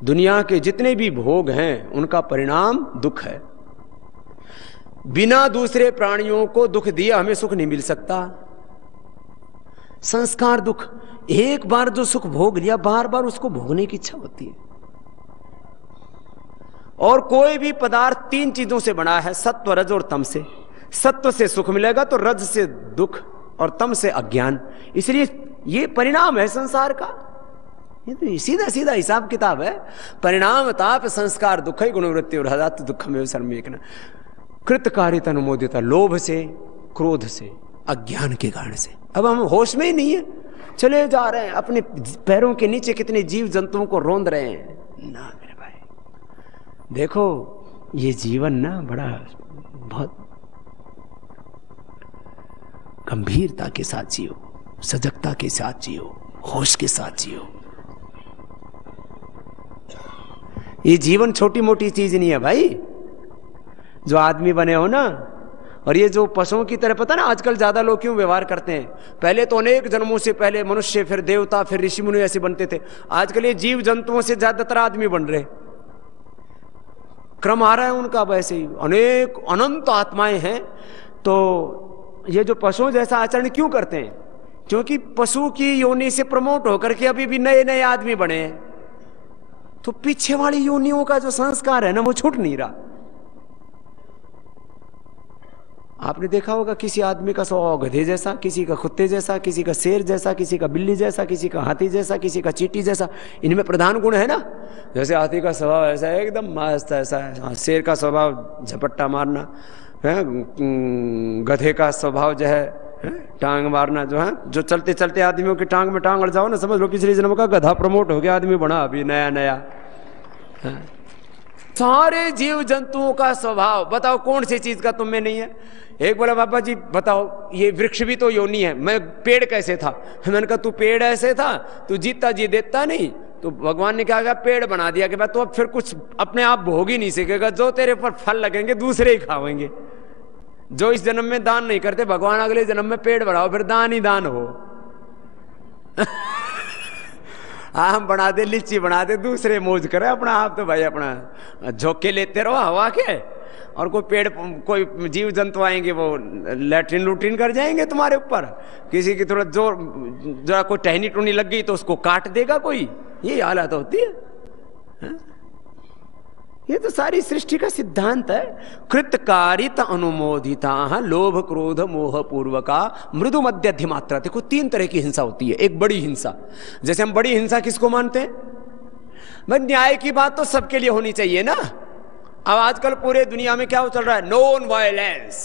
दुनिया के जितने भी भोग हैं उनका परिणाम दुख है। बिना दूसरे प्राणियों को दुख दिए हमें सुख नहीं मिल सकता। संस्कार दुख, एक बार जो सुख भोग लिया बार बार उसको भोगने की इच्छा होती है। और कोई भी पदार्थ तीन चीजों से बना है, सत्व, रज और तम से। सत्व से सुख मिलेगा तो रज से दुख और तम से अज्ञान। इसलिए ये परिणाम है संसार का। ये तो सीधा सीधा हिसाब किताब है। परिणाम ताप संस्कार दुख ही गुणवृत्ति और हदात दुख में सर्मेकना। कृतकारित अनुमोदिता, लोभ से, क्रोध से, अज्ञान के कारण से। अब हम होश में ही नहीं है, चले जा रहे हैं, अपने पैरों के नीचे कितने जीव जंतुओं को रोंद रहे हैं। ना मेरे भाई, देखो ये जीवन ना बड़ा बहुत गंभीरता के साथ जियो, सजगता के साथ जियो, होश के साथ जियो। ये जीवन छोटी मोटी चीज नहीं है भाई। जो आदमी बने हो ना, और ये जो पशुओं की तरह, पता ना आजकल ज्यादा लोग क्यों व्यवहार करते हैं। पहले तो अनेक जन्मों से पहले मनुष्य, फिर देवता, फिर ऋषि मुनि ऐसे बनते थे। आजकल ये जीव जंतुओं से ज्यादातर आदमी बन रहे, क्रम आ रहा है उनका। वैसे ही अनेक अनंत आत्माएं हैं। तो ये जो पशुओं जैसा आचरण क्यों करते हैं? क्योंकि पशु की योनि से प्रमोट होकर के अभी भी नए नए आदमी बने हैं। तो पीछे वाली योनियों का जो संस्कार है ना, वो छूट नहीं रहा। आपने देखा होगा किसी आदमी का स्वभाव गधे जैसा, किसी का कुत्ते जैसा, किसी का शेर जैसा, किसी का बिल्ली जैसा, किसी का हाथी जैसा, किसी का चींटी जैसा। इनमें प्रधान गुण है ना। जैसे हाथी का स्वभाव ऐसा है, एकदम मस्त ऐसा है। शेर का स्वभाव झपट्टा मारना है, गधे का स्वभाव जो है टांग मारना। जो है, जो चलते चलते आदमियों की टांग में टांग अड़ जाओ ना, समझ लो पिछले जन्म का गधा प्रमोट हो गया, आदमी बना अभी नया नया। सारे जीव जंतुओं का स्वभाव बताओ कौन सी चीज का तुम में नहीं है? एक बोला बाबा जी बताओ, ये वृक्ष भी तो योनि है। मैं पेड़ कैसे था? मैंने कहा तू पेड़ ऐसे था, तू जीता जी देता नहीं। तो भगवान ने क्या कहा, पेड़ बना दिया कि भाई तो अब फिर कुछ अपने आप भोग ही नहीं सकेगा। जो तेरे पर फल लगेंगे दूसरे ही खावेंगे। जो इस जन्म में दान नहीं करते, भगवान अगले जन्म में पेड़ बढ़ाओ, फिर दान ही दान हो। आम बना दे, लीची बना दे, दूसरे मौज करे अपना। आप तो भाई अपना झोंके लेते रहो हवा के। और कोई पेड़, कोई जीव जंतु आएंगे वो लैट्रिन लूट्रिन कर जाएंगे तुम्हारे ऊपर। किसी की थोड़ा जोर, जरा कोई टहनी टूनी लग गई तो उसको काट देगा कोई। ये हालत होती है। ये तो सारी सृष्टि का सिद्धांत है। कृतकारित अनुमोदिता लोभ क्रोध मोह पूर्वका मृदु मध्यधिमात्रा। देखो तीन तरह की हिंसा होती है। एक बड़ी हिंसा, जैसे हम बड़ी हिंसा किसको मानते हैं? भाई न्याय की बात तो सबके लिए होनी चाहिए ना। अब आजकल पूरे दुनिया में क्या चल रहा है? Non violence.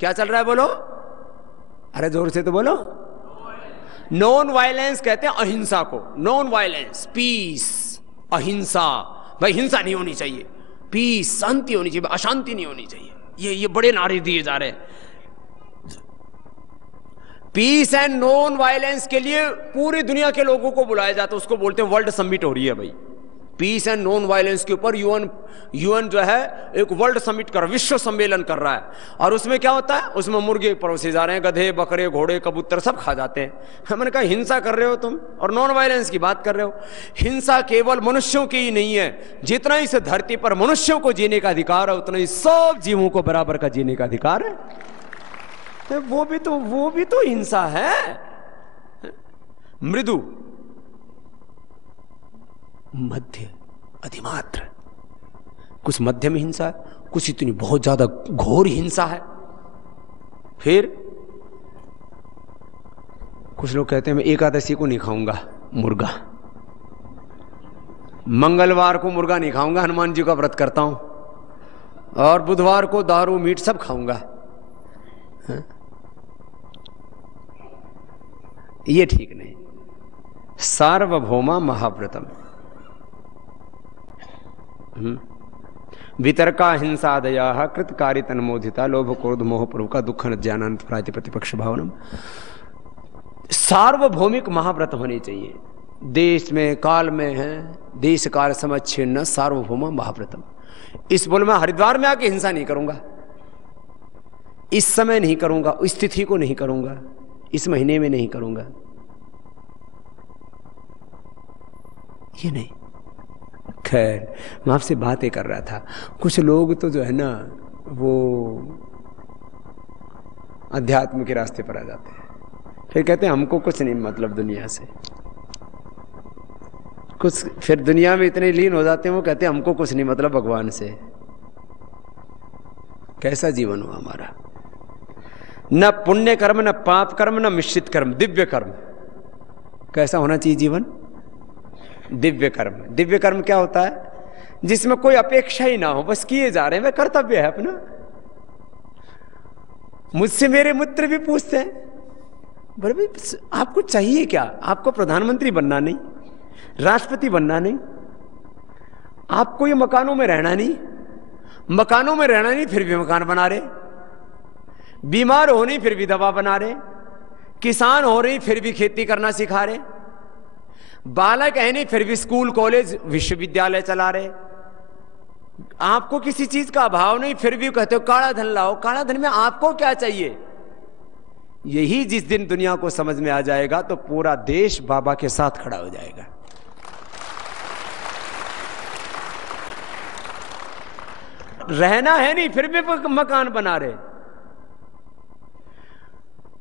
क्या चल रहा है बोलो? अरे जोर से तो बोलो। नॉन वायलेंस कहते हैं अहिंसा को। नॉन वायलेंस, पीस, अहिंसा। भाई हिंसा नहीं होनी चाहिए, पीस, शांति होनी चाहिए, अशांति नहीं होनी चाहिए। ये बड़े नारे दिए जा रहे हैं। पीस एंड नॉन वायलेंस के लिए पूरी दुनिया के लोगों को बुलाया जाता है। उसको बोलते हैं वर्ल्ड समिट हो रही है भाई। पीस एंड नॉन वायलेंस के ऊपर यूएन जो है एक वर्ल्ड समिट कर, विश्व सम्मेलन कर रहा है। और उसमें क्या होता है? उसमें मुर्गे परोसे जा रहे हैं, गधे, बकरे, घोड़े, कबूतर सब खा जाते हैं। मैंने कहा हिंसा कर रहे हो तुम और नॉन वायलेंस की बात कर रहे हो। हिंसा केवल मनुष्यों की ही नहीं है। जितना इस धरती पर मनुष्यों को जीने का अधिकार है, उतना ही सब जीवों को बराबर का जीने का अधिकार है। वो भी तो हिंसा है। मृदु, मध्य, अधिमात्र। कुछ मध्यम हिंसा है, कुछ इतनी बहुत ज्यादा घोर हिंसा है। फिर कुछ लोग कहते हैं मैं एकादशी को नहीं खाऊंगा मुर्गा, मंगलवार को मुर्गा नहीं खाऊंगा, हनुमान जी का व्रत करता हूं, और बुधवार को दारू मीट सब खाऊंगा। ये ठीक नहीं। सार्वभौमा महाव्रतम। वितर्का हिंसादया कृतकारित अनुमोदिता लोभ क्रोध मोह पूर्वका दुख ज्ञानांत प्राति प्रतिपक्ष भावनम। सार्वभौमिक महाव्रत होनी चाहिए। देश में काल में है, देश काल समच्छिन्न सार्वभौम महाव्रतम। इस बोल में हरिद्वार में आके हिंसा नहीं करूंगा, इस समय नहीं करूंगा, इस तिथि को नहीं करूंगा, इस महीने में नहीं करूंगा, ये नहीं। खैर, मैं आपसे बातें कर रहा था, कुछ लोग तो जो है ना वो अध्यात्म के रास्ते पर आ जाते हैं, फिर कहते हैं हमको कुछ नहीं मतलब दुनिया से, कुछ फिर दुनिया में इतने लीन हो जाते हैं, वो कहते हैं हमको कुछ नहीं मतलब भगवान से। कैसा जीवन हुआ हमारा? न पुण्य कर्म, न पाप कर्म, न मिश्रित कर्म, दिव्य कर्म। कैसा होना चाहिए जीवन? दिव्य कर्म। दिव्य कर्म क्या होता है? जिसमें कोई अपेक्षा ही ना हो, बस किए जा रहे हैं, वह कर्तव्य है अपना। मुझसे मेरे मित्र भी पूछते हैं, बोले भाई आपको चाहिए क्या? आपको प्रधानमंत्री बनना नहीं, राष्ट्रपति बनना नहीं, आपको ये मकानों में रहना नहीं, मकानों में रहना नहीं फिर भी मकान बना रहे, बीमार हो नहीं फिर भी दवा बना रहे, किसान हो रही फिर भी खेती करना सिखा रहे, बालक है नहीं फिर भी स्कूल कॉलेज विश्वविद्यालय चला रहे, आपको किसी चीज का अभाव नहीं फिर भी कहते हो काला धन लाओ। काला धन में आपको क्या चाहिए? यही जिस दिन दुनिया को समझ में आ जाएगा तो पूरा देश बाबा के साथ खड़ा हो जाएगा। रहना है नहीं फिर भी मकान बना रहे,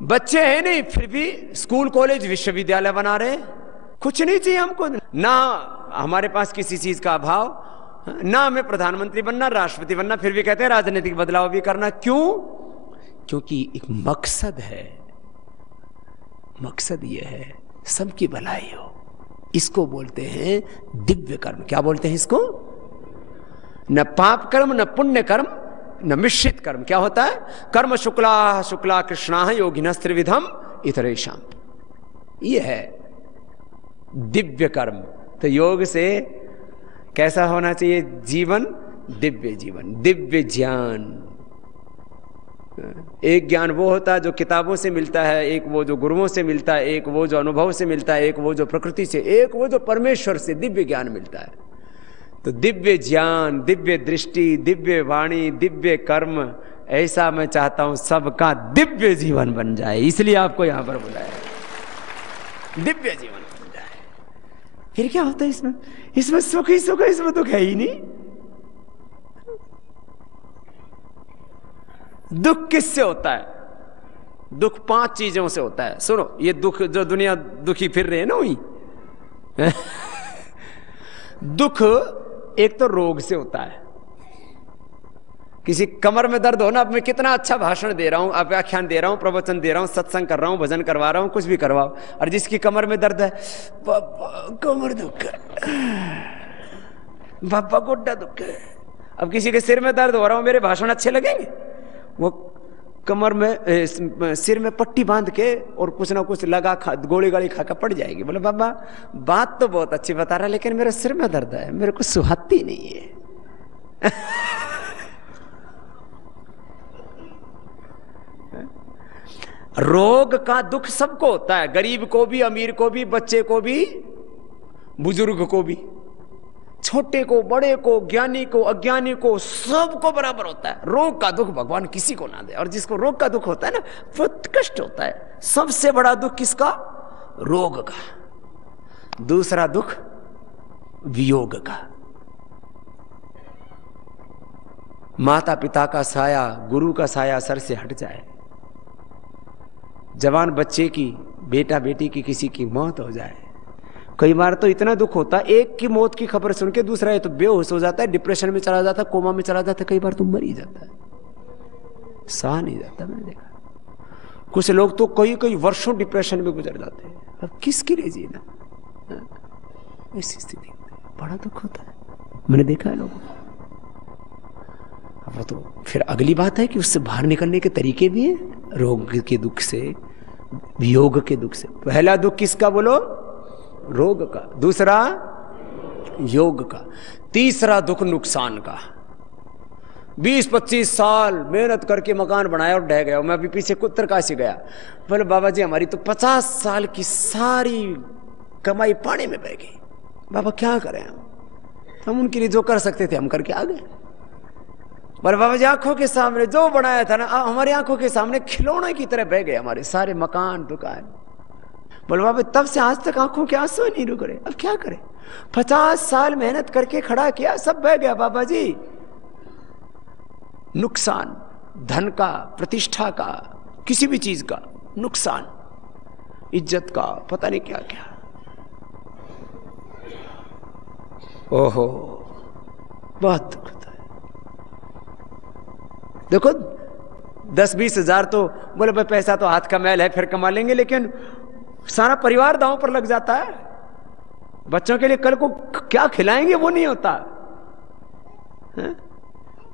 बच्चे हैं नहीं फिर भी स्कूल कॉलेज विश्वविद्यालय बना रहे। कुछ नहीं चाहिए हमको, ना हमारे पास किसी चीज का अभाव, ना हमें प्रधानमंत्री बनना, राष्ट्रपति बनना, फिर भी कहते हैं राजनीतिक बदलाव भी करना। क्यों? क्योंकि एक मकसद है। मकसद यह है सबकी भलाई हो। इसको बोलते हैं दिव्य कर्म। क्या बोलते हैं इसको? न पाप कर्म, न पुण्य कर्म, न मिश्रित कर्म। क्या होता है? कर्म शुक्ला शुक्ला कृष्णा योगिनः त्रिविधम इतरेषाम। यह है दिव्य कर्म। तो योग से कैसा होना चाहिए जीवन? दिव्य जीवन, दिव्य ज्ञान। एक ज्ञान वो होता है जो किताबों से मिलता है, एक वो जो गुरुओं से मिलता है, एक वो जो अनुभव से मिलता है, एक वो जो प्रकृति से, एक वो जो परमेश्वर से दिव्य ज्ञान मिलता है। तो दिव्य ज्ञान, दिव्य दृष्टि, दिव्य वाणी, दिव्य कर्म, ऐसा मैं चाहता हूं सबका दिव्य जीवन बन जाए। इसलिए आपको यहां पर बुलाया, दिव्य जीवन बन जाए। फिर क्या होता है इसमें? इसमें सुख ही सुख है, इसमें दुख है ही नहीं। दुख किससे होता है? दुख 5 चीजों से होता है। सुनो, ये दुख जो दुनिया दुखी फिर रहे हैं ना, वही दुख एक तो रोग से होता है। किसी कमर में दर्द हो ना, अब मैं कितना अच्छा भाषण दे रहा हूं, अब व्याख्यान दे रहा हूं, प्रवचन दे रहा हूं, सत्संग कर रहा हूं, भजन करवा रहा हूं, कुछ भी करवाओ, और जिसकी कमर में दर्द है, कमर दुख है, बाबा गोड्डा दुख है। अब किसी के सिर में दर्द हो रहा हो, मेरे भाषण अच्छे लगेंगे? वो कमर में सिर में पट्टी बांध के और कुछ ना कुछ लगा गोली गाली खाकर पड़ जाएगी। बोले बाबा बात तो बहुत अच्छी बता रहा है, लेकिन मेरे सिर में दर्द है, मेरे को सुहाती नहीं है। रोग का दुख सबको होता है, गरीब को भी, अमीर को भी, बच्चे को भी, बुजुर्ग को भी, छोटे को, बड़े को, ज्ञानी को, अज्ञानी को, सबको बराबर होता है। रोग का दुख भगवान किसी को ना दे। और जिसको रोग का दुख होता है ना, बहुत कष्ट होता है। सबसे बड़ा दुख किसका? रोग का। दूसरा दुख वियोग का। माता पिता का साया, गुरु का साया सर से हट जाए, जवान बच्चे की, बेटा बेटी की किसी की मौत हो जाए। कई बार तो इतना दुख होता है, एक की मौत की खबर सुन के दूसरा ये तो बेहोश हो जाता है, डिप्रेशन में चला जाता है, कोमा में चला जाता है, कई बार तो मर ही जाता है, सहा नहीं जाता। मैंने देखा कुछ लोग तो कई कई वर्षों डिप्रेशन में गुजर जाते हैं। अब किसके लिए जीना? ऐसी स्थिति बड़ा दुख होता है, मैंने देखा है लोगों को। अब तो फिर अगली बात है कि उससे बाहर निकलने के तरीके भी हैं। रोग के दुख से, वियोग के दुख से। पहला दुख किसका बोलो? रोग का। दूसरा योग का। तीसरा दुख नुकसान का। 20-25 साल मेहनत करके मकान बनाया और ढह गया। मैं अभी पीछे उत्तरकाशी गया, बोले बाबा जी हमारी तो 50 साल की सारी कमाई पानी में बह गई। बाबा क्या करें हम उनके लिए जो कर सकते थे हम करके आ गए। बोले बाबा जी आंखों के सामने जो बनाया था ना, हमारी आंखों के सामने खिलौने की तरह बह गए हमारे सारे मकान दुकान। बोले बाबा तब से आज तक आंखों के आंसू नहीं रुक रहे, अब क्या करें? 50 साल मेहनत करके खड़ा किया, सब बह गया बाबा जी। नुकसान, धन का, प्रतिष्ठा का, किसी भी चीज का नुकसान, इज्जत का, पता नहीं क्या क्या। ओहो, बहुत दुख होता है। देखो 10-20 हजार तो बोले भाई पैसा तो हाथ का मैल है, फिर कमा लेंगे, लेकिन सारा परिवार दांव पर लग जाता है। बच्चों के लिए कल को क्या खिलाएंगे वो नहीं होता है?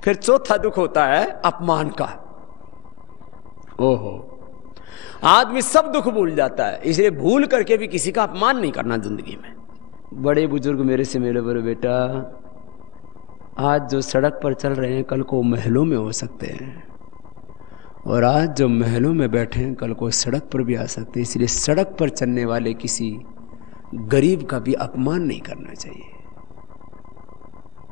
फिर चौथा दुख होता है अपमान का। ओहो, आदमी सब दुख भूल जाता है, इसलिए भूल करके भी किसी का अपमान नहीं करना जिंदगी में। बड़े बुजुर्ग मेरे से मिले, बोले बेटा आज जो सड़क पर चल रहे हैं कल को महलों में हो सकते हैं, और आज जो महलों में बैठे हैं कल को सड़क पर भी आ सकते हैं, इसलिए सड़क पर चलने वाले किसी गरीब का भी अपमान नहीं करना चाहिए।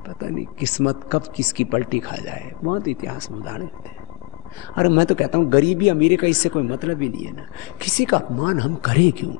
पता नहीं किस्मत कब किसकी पलटी खा जाए, बहुत इतिहास में उदाहरण होते हैं। अरे मैं तो कहता हूँ गरीबी अमीरी का इससे कोई मतलब ही नहीं है ना, किसी का अपमान हम करें क्यों?